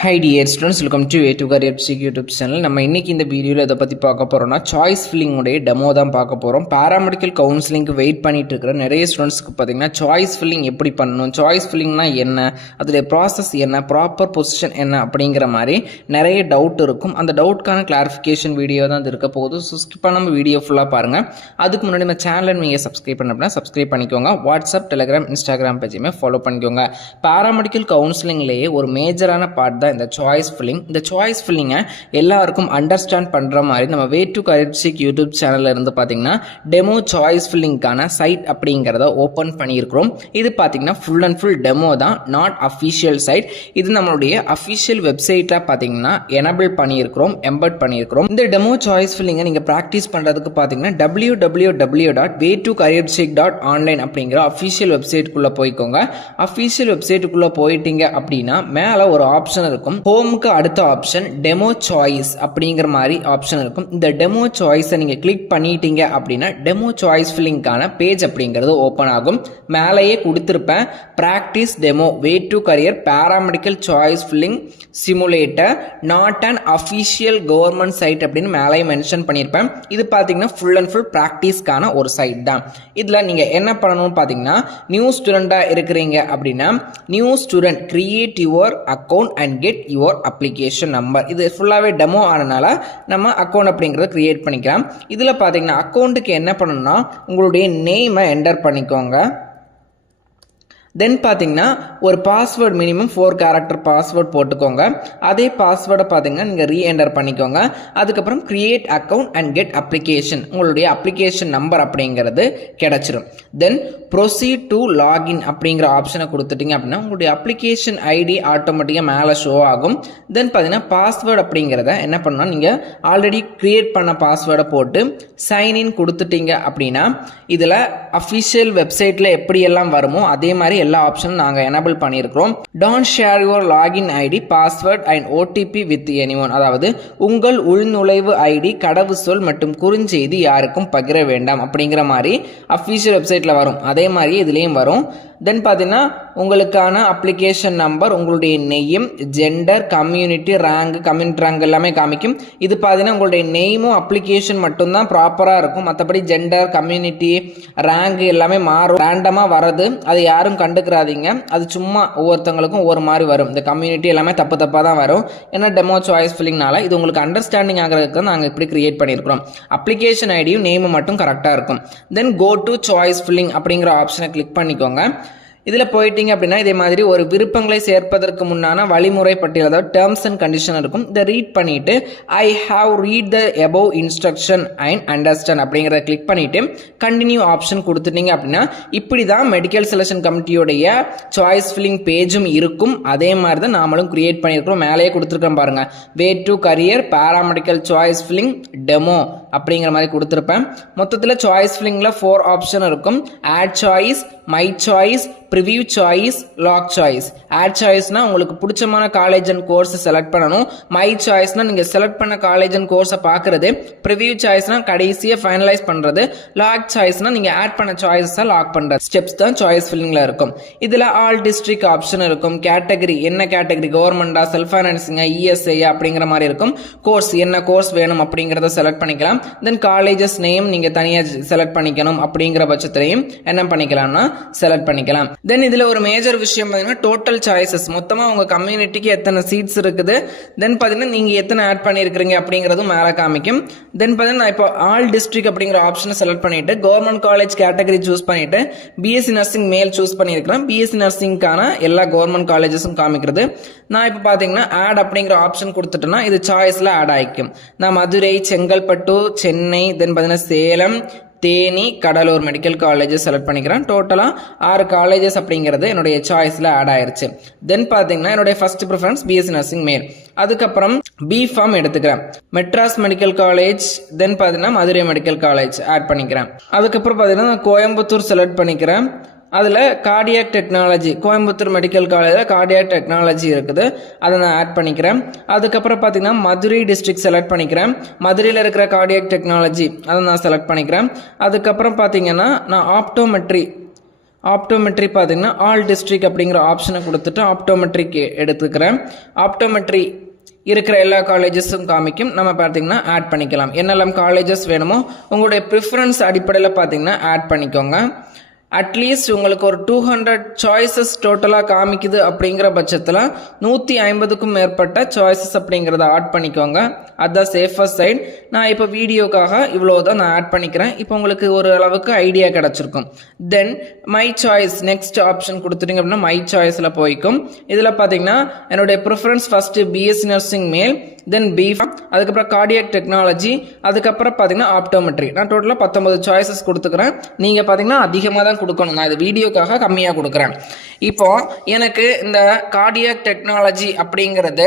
Hi dear students, welcome to A2 Career Physics YouTube channel. நம்ம இன்னைக்கு இந்த வீடியோல இத பத்தி பார்க்க போறோம்னா சாய்ஸ் ஃபில்லிங் உடைய டெமோ தான் பார்க்க போறோம். பாராமெடிக்கல் கவுன்சிலிங்க்கு வெயிட் பண்ணிட்டு இருக்கிற நிறைய ஸ்டூடண்ட்ஸ்க்கு பாத்தீங்கன்னா சாய்ஸ் ஃபில்லிங் எப்படி பண்ணனும், சாய்ஸ் ஃபில்லிங்னா என்ன, அதோட process என்ன, ப்ராப்பர் பொசிஷன் என்ன அப்படிங்கற மாதிரி நிறைய டவுட் இருக்கும். அந்த டவுட்கான கிளாரிஃபிகேஷன் வீடியோ தான் இது இருக்க போகுது. சோ ஸ்கிப் பண்ணாம வீடியோ ஃபுல்லா பாருங்க. அதுக்கு முன்னாடி நம்ம சேனலை நீங்க சப்ஸ்கிரைப் பண்ணப்பனா சப்ஸ்கிரைப் பண்ணிக்கோங்க. வாட்ஸ்அப், டெலிகிராம், இன்ஸ்டாகிராம் பேஜையுமே ஃபாலோ பண்ணிக்கோங்க. பாராமெடிக்கல் கவுன்சிலிங்லயே ஒரு மேஜரான பார்ட் இந்த சாய்ஸ் ஃபில்லிங். இந்த சாய்ஸ் ஃபில்லிங்கை எல்லாருக்கும் அண்டர்ஸ்டாண்ட் பண்ற மாதிரி நம்ம வே டு கரியர் பிசிக்ஸ் யூடியூப் சேனல்ல இருந்து பாத்தீங்கன்னா டெமோ சாய்ஸ் ஃபில்லிங்கான சைட் அப்படிங்கறத ஓபன் பண்ணியிருக்கிறோம். இது பாத்தீங்கன்னா ஃபுல் அண்ட் ஃபுல் டெமோ தான், நாட் அஃபிஷியல் சைட். இது நம்மளுடைய அஃபிஷியல் வெப்சைட்ல பாத்தீங்கன்னா எனேபிள் பண்ணியிருக்கிறோம், எம்பெட் பண்ணியிருக்கிறோம். இந்த டெமோ சாய்ஸ் ஃபில்லிங்கை நீங்க பிராக்டிஸ் பண்றதுக்கு பாத்தீங்கன்னா www.way2careerphysics.online அப்படிங்கிற அஃபிஷியல் வெப்சைட்டுக்குள்ள போய்க்கோங்க. அஃபிஷியல் வெப்சைட்டுக்குள்ள போயிட்டீங்க அப்படின்னா மேல ஒரு ஆப்ஷன் இருக்கும். ஹோமுக்கு அடுத்த ஆப்ஷன் டெமோ சாய்ஸ் அப்படிங்கிற மாதிரி ஆப்ஷன் இருக்கும். இந்த டெமோ சாய்ஸை நீங்க கிளிக் பண்ணிட்டீங்க அப்படின்னா டெமோ சாய்ஸ் ஃபில்லிங்கான பேஜ் அப்படிங்கிறது ஓபன் ஆகும். மேலேயே கொடுத்திருப்பேன் practice demo way to career paramedical choice filling simulator not an official government site அப்படின்னு மேலேயே மென்ஷன் பண்ணியிருப்பேன். இது பார்த்தீங்கன்னா ஃபுல் அண்ட் ஃபுல் ப்ராக்டிஸ்க்கான ஒரு சைட் தான். இதில் நீங்கள் என்ன பண்ணணும்னு பார்த்தீங்கன்னா நியூ ஸ்டூடெண்டாக இருக்கிறீங்க அப்படின்னா new student create your account and get your application number. இது ஃபுல்லாகவே டெமோ ஆனனால நம்ம அக்கௌண்ட் அப்படிங்கிறத கிரியேட் பண்ணிக்கலாம். இதில் பார்த்தீங்கன்னா அக்கௌண்ட்டுக்கு என்ன பண்ணணும்னா உங்களுடைய நேமை என்டர் பண்ணிக்கோங்க. தென் பார்த்தீங்கன்னா ஒரு பாஸ்வேர்ட் மினிமம் 4 கேரக்டர் பாஸ்வேர்ட் போட்டுக்கோங்க. அதே பாஸ்வேர்டை பார்த்தீங்கன்னா நீங்கள் ரீஎன்டர் பண்ணிக்கோங்க. அதுக்கப்புறம் create account and get application, உங்களுடைய அப்ளிகேஷன் நம்பர் அப்படிங்கிறது கிடைச்சிடும். தென் ப்ரொசீட் டு லாகின் அப்படிங்கிற ஆப்ஷனை கொடுத்துட்டீங்க அப்படின்னா உங்களுடைய அப்ளிகேஷன் ஐடி ஆட்டோமேட்டிக்காக மேலே ஷோ ஆகும். தென் பார்த்தீங்கன்னா பாஸ்வேர்டு அப்படிங்கிறத என்ன பண்ணால் நீங்கள் ஆல்ரெடி கிரியேட் பண்ண பாஸ்வேர்டை போட்டு சைன்இன் கொடுத்துட்டீங்க அப்படின்னா இதில் அஃபிஷியல் வெப்சைட்டில் எப்படியெல்லாம் வருமோ அதே மாதிரி எல்லா ஆப்ஷனும் நாங்கள் எனேபிள் பண்ணியிருக்கிறோம். Don't share your login ID password and OTP with anyone, அதாவது உங்கள் உள்நுழைவு ஐடி, கடவுச்சொல் மற்றும் குறுஞ்செய்தி யாருக்கும் பகிர வேண்டாம் அப்படிங்கிற மாதிரி அஃபிஷியல் வெப்சைட்டில் வரும். அதே மாதிரி இதுலேயும் வரும். தென் பார்த்தீங்கன்னா உங்களுக்கான அப்ளிகேஷன் நம்பர், உங்களுடைய name, gender, community rank, community rank எல்லாமே காமிக்கும். இது பார்த்தீங்கன்னா உங்களுடைய நெய்மும் அப்ளிகேஷன் மட்டும்தான் ப்ராப்பராக இருக்கும். மற்றபடி ஜெண்டர், கம்யூனிட்டி, ரேங்க் எல்லாமே மாறும், ரேண்டமாக வர்றது. அது யாரும் கண்டுக்கிறாதீங்க. அது சும்மா ஒவ்வொருத்தவங்களுக்கும் ஒவ்வொரு மாதிரி வரும். இந்த கம்யூனிட்டி எல்லாமே தப்பு தப்பாக தான் வரும். ஏன்னா டெமோ சாய்ஸ் ஃபில்லிங்னால இது உங்களுக்கு அண்டர்ஸ்டாண்டிங் ஆகிறதுக்கு தான் நாங்கள் இப்படி கிரியேட் பண்ணியிருக்கிறோம். அப்ளிகேஷன் ஐடியும் நேமும் மட்டும் கரெக்டாக இருக்கும். தென் கோ டு சாய்ஸ் ஃபில்லிங் அப்படிங்கிற ஆப்ஷனை கிளிக் பண்ணிக்கோங்க. இதில் போயிட்டீங்க அப்படின்னா இதே மாதிரி ஒரு விருப்பங்களை சேர்ப்பதற்கு முன்னான வழிமுறை பட்டியல், அதாவது டேர்ம்ஸ் அண்ட் கண்டிஷன் இருக்கும். இதை ரீட் பண்ணிட்டு I have read the above instruction and understand அப்படிங்கிறத கிளிக் பண்ணிட்டு கண்டினியூ ஆப்ஷன் கொடுத்துட்டீங்க அப்படின்னா இப்படி தான் மெடிக்கல் செலக்ஷன் கமிட்டியோடைய சாய்ஸ் ஃபில்லிங் பேஜும் இருக்கும். அதே மாதிரி தான் நாமளும் கிரியேட் பண்ணியிருக்கிறோம். மேலேயே கொடுத்துருக்கோம் பாருங்க, way to career paramedical choice filling demo அப்படிங்கிற மாதிரி கொடுத்துருப்பேன். மொத்தத்தில் சாய்ஸ் ஃபில்லிங்கில் 4 ஆப்ஷன் இருக்கும். Add choice, my choice, preview choice, lock choice. Add சாய்ஸ்னா உங்களுக்கு பிடிச்சமான காலேஜ் அண்ட் கோர்ஸ் செலக்ட் பண்ணணும். மை சாய்ஸ்னா நீங்க செலக்ட் பண்ண காலேஜ் அண்ட் கோர்ஸை பார்க்கறது. ப்ரிவியூ சாய்ஸ்னா கடைசியாக ஃபைனலைஸ் பண்றது. லாக் சாய்ஸ்னா நீங்க ஆட் பண்ண சாய்ஸை லாக் பண்ற ஸ்டெப்ஸ் தான் சாய்ஸ் ஃபில்லிங்ல இருக்கும். இதுல ஆல் டிஸ்ட்ரிக்ட் ஆப்ஷன் இருக்கும். கேட்டகரி, என்ன கேட்டகரி, கவர்மெண்டா, செல்ஃப் ஃபைனான்சிங்கா, இஎஸ்ஐ அப்படிங்கிற மாதிரி இருக்கும். கோர்ஸ், என்ன கோர்ஸ் வேணும் அப்படிங்கிறத செலக்ட் பண்ணிக்கலாம். தென் காலேஜஸ் நேம் நீங்க தனியா செலக்ட் பண்ணிக்கணும் அப்படிங்கிற பட்சத்திலையும் என்ன பண்ணிக்கலாம்னா செலக்ட் பண்ணிக்கலாம். தென் இதுல ஒரு மேஜர் விஷயம் பார்த்தீங்கன்னா டோட்டல் சாய்ஸஸ், மொத்தமா உங்க கம்யூனிட்டிக்கு எத்தனை சீட்ஸ் இருக்குது, தென் பார்த்தீங்கன்னா நீங்க எத்தனை ஆட் பண்ணியிருக்கிறீங்க அப்படிங்கிறதும் மேலே காமிக்கும். தென் பார்த்தீங்கன்னா நான் இப்போ ஆல் டிஸ்ட்ரிக்ட் அப்படிங்கிற ஆப்ஷனை செலக்ட் பண்ணிட்டு கவர்மெண்ட் காலேஜ் கேட்டகரி சூஸ் பண்ணிட்டு பிஎஸ்சி நர்சிங் மேல் சூஸ் பண்ணியிருக்கிறேன். பிஎஸ்சி நர்சிங்கான எல்லா கவர்மெண்ட் காலேஜஸும் காமிக்கிறது. நான் இப்போ பார்த்தீங்கன்னா ஆட் அப்படிங்கிற ஆப்ஷன் கொடுத்துட்டேன்னா இது சாய்ஸ்ல ஆட் ஆகிக்கும். நான் மதுரை, செங்கல்பட்டு, சென்னை, தென் பார்த்தீங்கன்னா Salem, Theni, Cuddalore medical colleges select பண்ணிக்கிறேன். டோட்டலாக 6 காலேஜஸ் அப்படிங்கிறது என்னுடைய சாய்ஸில் ஆட் ஆயிருச்சு. தென் பார்த்தீங்கன்னா என்னுடைய ஃபர்ஸ்ட் ப்ரிஃபரன்ஸ் பிஎஸ்சி நர்சிங் மேல். அதுக்கப்புறம் பி ஃபார்ம் எடுத்துக்கிறேன். மெட்ராஸ் மெடிக்கல் காலேஜ், தென் பார்த்தீங்கன்னா மதுரை மெடிக்கல் காலேஜ் ஆட் பண்ணிக்கிறேன். அதுக்கப்புறம் பார்த்தீங்கன்னா கோயம்புத்தூர் செலக்ட் பண்ணிக்கிறேன். அதில் கார்டியாக் டெக்னாலஜி, கோயம்புத்தூர் மெடிக்கல் காலேஜில் கார்டியாக் டெக்னாலஜி இருக்குது, அதை நான் ஆட் பண்ணிக்கிறேன். அதுக்கப்புறம் பார்த்தீங்கன்னா மதுரை டிஸ்ட்ரிக்ட் செலக்ட் பண்ணிக்கிறேன். மதுரையில் இருக்கிற கார்டியாக் டெக்னாலஜி அதை நான் செலக்ட் பண்ணிக்கிறேன். அதுக்கப்புறம் பார்த்தீங்கன்னா நான் ஆப்டோமெட்ரி ஆப்டோமெட்ரி பார்த்தீங்கன்னா ஆல் டிஸ்ட்ரிக்ட் அப்படிங்கிற ஆப்ஷனை கொடுத்துட்டு ஆப்டோமெட்ரிக்கு எடுத்துக்கிறேன். ஆப்டோமெட்ரி இருக்கிற எல்லா காலேஜஸும் காமிக்கும். நம்ம பார்த்தீங்கன்னா ஆட் பண்ணிக்கலாம். என்னெல்லாம் காலேஜஸ் வேணுமோ உங்களுடைய ப்ரிஃபரன்ஸ் அடிப்படையில் பார்த்தீங்கன்னா ஆட் பண்ணிக்கோங்க. அட்லீஸ்ட் உங்களுக்கு ஒரு 200 சாய்ஸஸ் டோட்டலாக காமிக்குது அப்படிங்கிற பட்சத்தில் 150க்கும் மேற்பட்ட சாய்ஸஸ் அப்படிங்கிறத ஆட் பண்ணிக்கோங்க. அதுதான் சேஃபஸ்ட் சைட். நான் இப்போ வீடியோக்காக இவ்வளோ தான் நான் ஆட் பண்ணிக்கிறேன். இப்போ உங்களுக்கு ஒரு அளவுக்கு ஐடியா கிடச்சிருக்கும். Then my choice next option கொடுத்துட்டீங்க அப்படின்னா மை சாய்ஸில் போய்க்கும். இதில் பார்த்தீங்கன்னா என்னுடைய ப்ரிஃபரன்ஸ் ஃபஸ்ட்டு பிஎஸ்சி நர்சிங் மேல், தென் பிஃபார்ம், அதுக்கப்புறம் கார்டியாக் டெக்னாலஜி, அதுக்கப்புறம் பார்த்தீங்கன்னா ஆப்டோமெட்ரி. நான் டோட்டலாக 19 சாய்ஸஸ் கொடுத்துக்கிறேன். நீங்கள் பார்த்தீங்கன்னா அதிகமாக தான் கொடுக்கணும். நான் இது வீடியோக்காக கம்மியாக கொடுக்குறேன். இப்போ எனக்கு இந்த கார்டியாக் டெக்னாலஜி அப்படிங்கிறது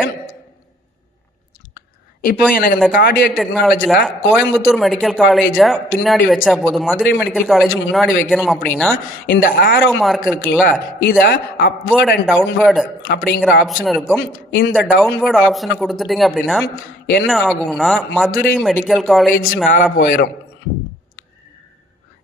கார்டியாக் டெக்னாலஜியில் கோயம்புத்தூர் மெடிக்கல் காலேஜை பின்னாடி வச்சா போதும், மதுரை மெடிக்கல் காலேஜ் முன்னாடி வைக்கணும் அப்படின்னா இந்த ஆரோ மார்க் இருக்குல்ல, இதை அப்வேர்ட் அண்ட் டவுன்வேர்டு அப்படிங்கிற ஆப்ஷன் இருக்கும். இந்த டவுன்வேர்டு ஆப்ஷனை கொடுத்துட்டீங்க அப்படின்னா என்ன ஆகும்னா மதுரை மெடிக்கல் காலேஜ் மேலே போயிடும்.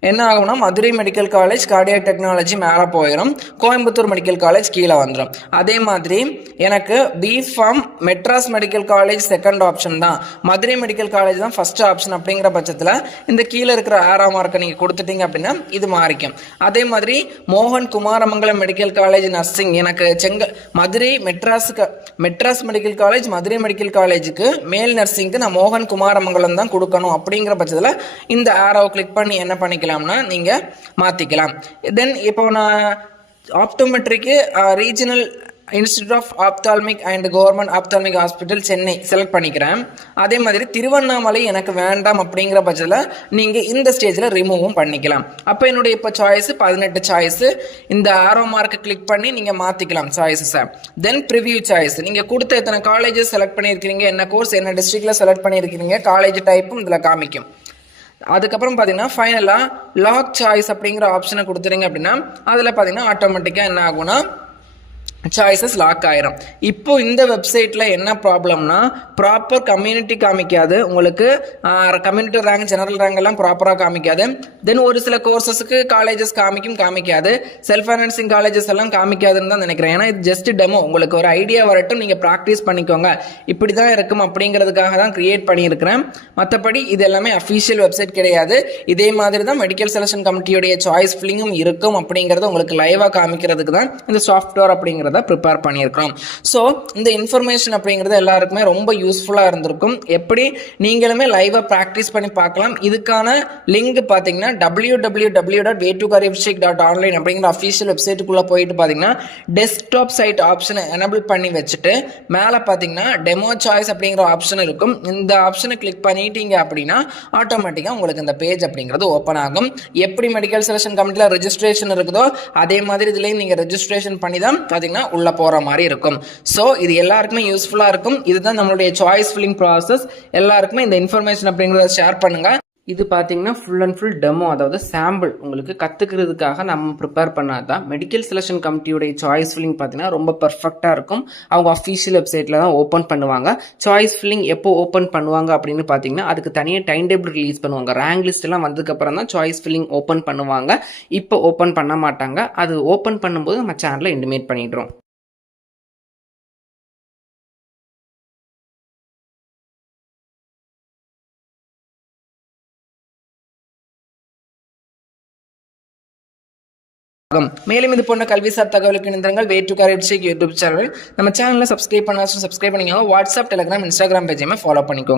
என்ன ஆகும்னா Madurai medical college cardiac technology மேலே போயிடும், கோயம்புத்தூர் மெடிக்கல் காலேஜ் கீழே வந்துடும். அதே மாதிரி எனக்கு B pharm Madras medical college second option தான், மதுரை மெடிக்கல் காலேஜ் தான் ஃபர்ஸ்ட் ஆப்ஷன் அப்படிங்கிற பட்சத்தில் இந்த கீழே இருக்கிற ஆரோ மார்க்கை நீங்கள் கொடுத்துட்டீங்க அப்படின்னா இது மாறிக்கும். அதே மாதிரி மோகன் குமாரமங்கலம் மெடிக்கல் காலேஜ் நர்சிங் எனக்கு Madurai Madras medical college Madurai medical காலேஜுக்கு மேல் நர்சிங்க்கு நான் மோகன் குமாரமங்கலம் தான் கொடுக்கணும் அப்படிங்கிற பட்சத்தில் இந்த ஆரோவை கிளிக் பண்ணி என்ன பண்ணிக்கலாம், நீங்க மாத்திக்கலாம். தென் இப்போ நான் ஆப்டோமெட்ரிக்கு regional institute of ophthalmic and government ophthalmic hospital Chennai select பண்ணிக்கிறேன். அதே மாதிரி திருவண்ணாமலை எனக்கு வேண்டாம் அப்படிங்கிற பட்சத்தில் நீங்கள் இந்த ஸ்டேஜில் ரிமூவும் பண்ணிக்கலாம். அப்போ என்னுடைய இப்போ சாய்ஸ் 18 சாய்ஸு. இந்த ஆரோ மார்க்கை கிளிக் பண்ணி நீங்கள் மாற்றிக்கலாம் சாய்ஸஸை. தென் ப்ரிவியூ சாய்ஸ், நீங்கள் கொடுத்த எத்தனை காலேஜஸ் செலக்ட் பண்ணியிருக்கிறீங்க, என்ன கோர்ஸ் என்ன டிஸ்ட்ரிக்டில் செலக்ட் பண்ணியிருக்கிறீங்க, காலேஜ் டைப்பும் இதில் காமிக்கும். அதுக்கப்புறம் பார்த்தீங்கன்னா ஃபைனலாக லாக் சாய்ஸ் அப்படிங்கிற ஆப்ஷனை கொடுத்துறீங்க அப்படின்னா அதில் பார்த்தீங்கன்னா ஆட்டோமேட்டிக்காக என்ன ஆகும்னா சாய்ஸஸ் லாக் ஆயிரும். இப்போ இந்த வெப்சைட்டில் என்ன ப்ராப்ளம்னா ப்ராப்பர் கம்யூனிட்டி காமிக்காது, உங்களுக்கு கம்யூனிட்டி ரேங்க் ஜெனரல் ரேங்க் எல்லாம் ப்ராப்பராக காமிக்காது. தென் ஒரு சில கோர்சஸுக்கு காலேஜஸ் காமிக்காது, செல்ஃப் ஃபைனான்சிங் காலேஜஸ் எல்லாம் காமிக்காதுன்னு தான் நினைக்கிறேன். ஏன்னா இது ஜஸ்ட் டெமோ, உங்களுக்கு ஒரு ஐடியா வரட்டும், நீங்கள் ப்ராக்டிஸ் பண்ணிக்கோங்க, இப்படி தான் இருக்கும் அப்படிங்கிறதுக்காக தான் கிரியேட் பண்ணியிருக்கிறேன். மற்றபடி இது எல்லாமே அஃபீஷியல் வெப்சைட் கிடையாது. இதே மாதிரி தான் மெடிக்கல் செலெக்ஷன் கமிட்டியோடைய சாய்ஸ் ஃபில்லிங்கும் இருக்கும் அப்படிங்கிறத உங்களுக்கு லைவாக காமிக்கிறதுக்கு தான் இந்த சாஃப்ட்வேர் அப்படிங்கிறத ப்ரிப்பேர் பண்ணியிருக்கிறோம். ஸோ இந்த இன்ஃபர்மேஷன் அப்படிங்கிறது எல்லாருக்குமே ரொம்ப யூஸ்ஃபுல்லாக இருந்திருக்கும். எப்படி நீங்களுமே லைவாக ப்ராக்டிஸ் பண்ணி பார்க்கலாம். இதுக்கான லிங்க் பார்த்தீங்கன்னா www.way2careercheck.online அப்படிங்கிற அஃபீஷியல் வெப்சைட்டுக்குள்ளே போயிட்டு பார்த்தீங்கன்னா டெஸ்க்டாப் சைட் ஆப்ஷனை எனபிள் பண்ணி வச்சுட்டு மேலே பார்த்தீங்கன்னா டெமோ சாய்ஸ் அப்படிங்கிற ஆப்ஷன் இருக்கும். இந்த ஆப்ஷனை கிளிக் பண்ணிட்டீங்க அப்படின்னா ஆட்டோமேட்டிக்காக உங்களுக்கு இந்த பேஜ் அப்படிங்கிறது ஓப்பன் ஆகும். எப்படி மெடிக்கல் செலெக்ஷன் கமிட்டியில் ரெஜிஸ்ட்ரேஷன் இருக்குதோ அதே மாதிரி இதுலேயும் நீங்கள் ரெஜிஸ்ட்ரேஷன் பண்ணி தான் பார்த்தீங்கன்னா உள்ள போற மாதிரி இருக்கும். ஸோ இது எல்லாருக்குமே யூஸ்ஃபுல்லா இருக்கும். இதுதான் நம்மளுடைய சாய்ஸ் ஃபில்லிங் ப்ராசஸ். எல்லாருக்குமே இந்த இன்ஃபர்மேஷன் அப்படிங்கிறத ஷேர் பண்ணுங்க. இது பார்த்தீங்கன்னா ஃபுல் அண்ட் ஃபுல் டெமோ, அதாவது சாம்பிள் உங்களுக்கு கற்றுக்கிறதுக்காக நம்ம ப்ரிப்பேர் பண்ணாதான். மெடிக்கல் செலெக்ஷன் கமிட்டியோடைய சாய்ஸ் ஃபில்லிங் பார்த்தீங்கன்னா ரொம்ப பர்ஃபெக்டாக இருக்கும். அவங்க அஃபீஷியல் வெப்சைட்டில் தான் ஓப்பன் பண்ணுவாங்க. சாய்ஸ் ஃபில்லிங் எப்போ ஓப்பன் பண்ணுவாங்க அப்படின்னு பார்த்தீங்கன்னா அதுக்கு தனியாக டைம் டேபிள் ரிலீஸ் பண்ணுவாங்க. ரேங்க் லிஸ்ட் எல்லாம் வந்ததுக்கப்புறம் தான் சாய்ஸ் ஃபில்லிங் ஓப்பன் பண்ணுவாங்க. இப்போ ஓப்பன் பண்ண மாட்டாங்க. அது ஓப்பன் பண்ணும்போது நம்ம சேனலில் இன்டிமேட் பண்ணிடுறோம். மேலும் இது போன்ற கல்விசார் தகவலுக்கு இணைந்திருங்கள். வே to career check YouTube channel. நம்ம சேனலை சப்ஸ்கிரைப் பண்ணிக்கோங்க. வாட்ஸ்அப், டெலிகிராம், இன்ஸ்டாகிராம் பேஜையுமே ஃபாலோ பண்ணிக்கோங்க.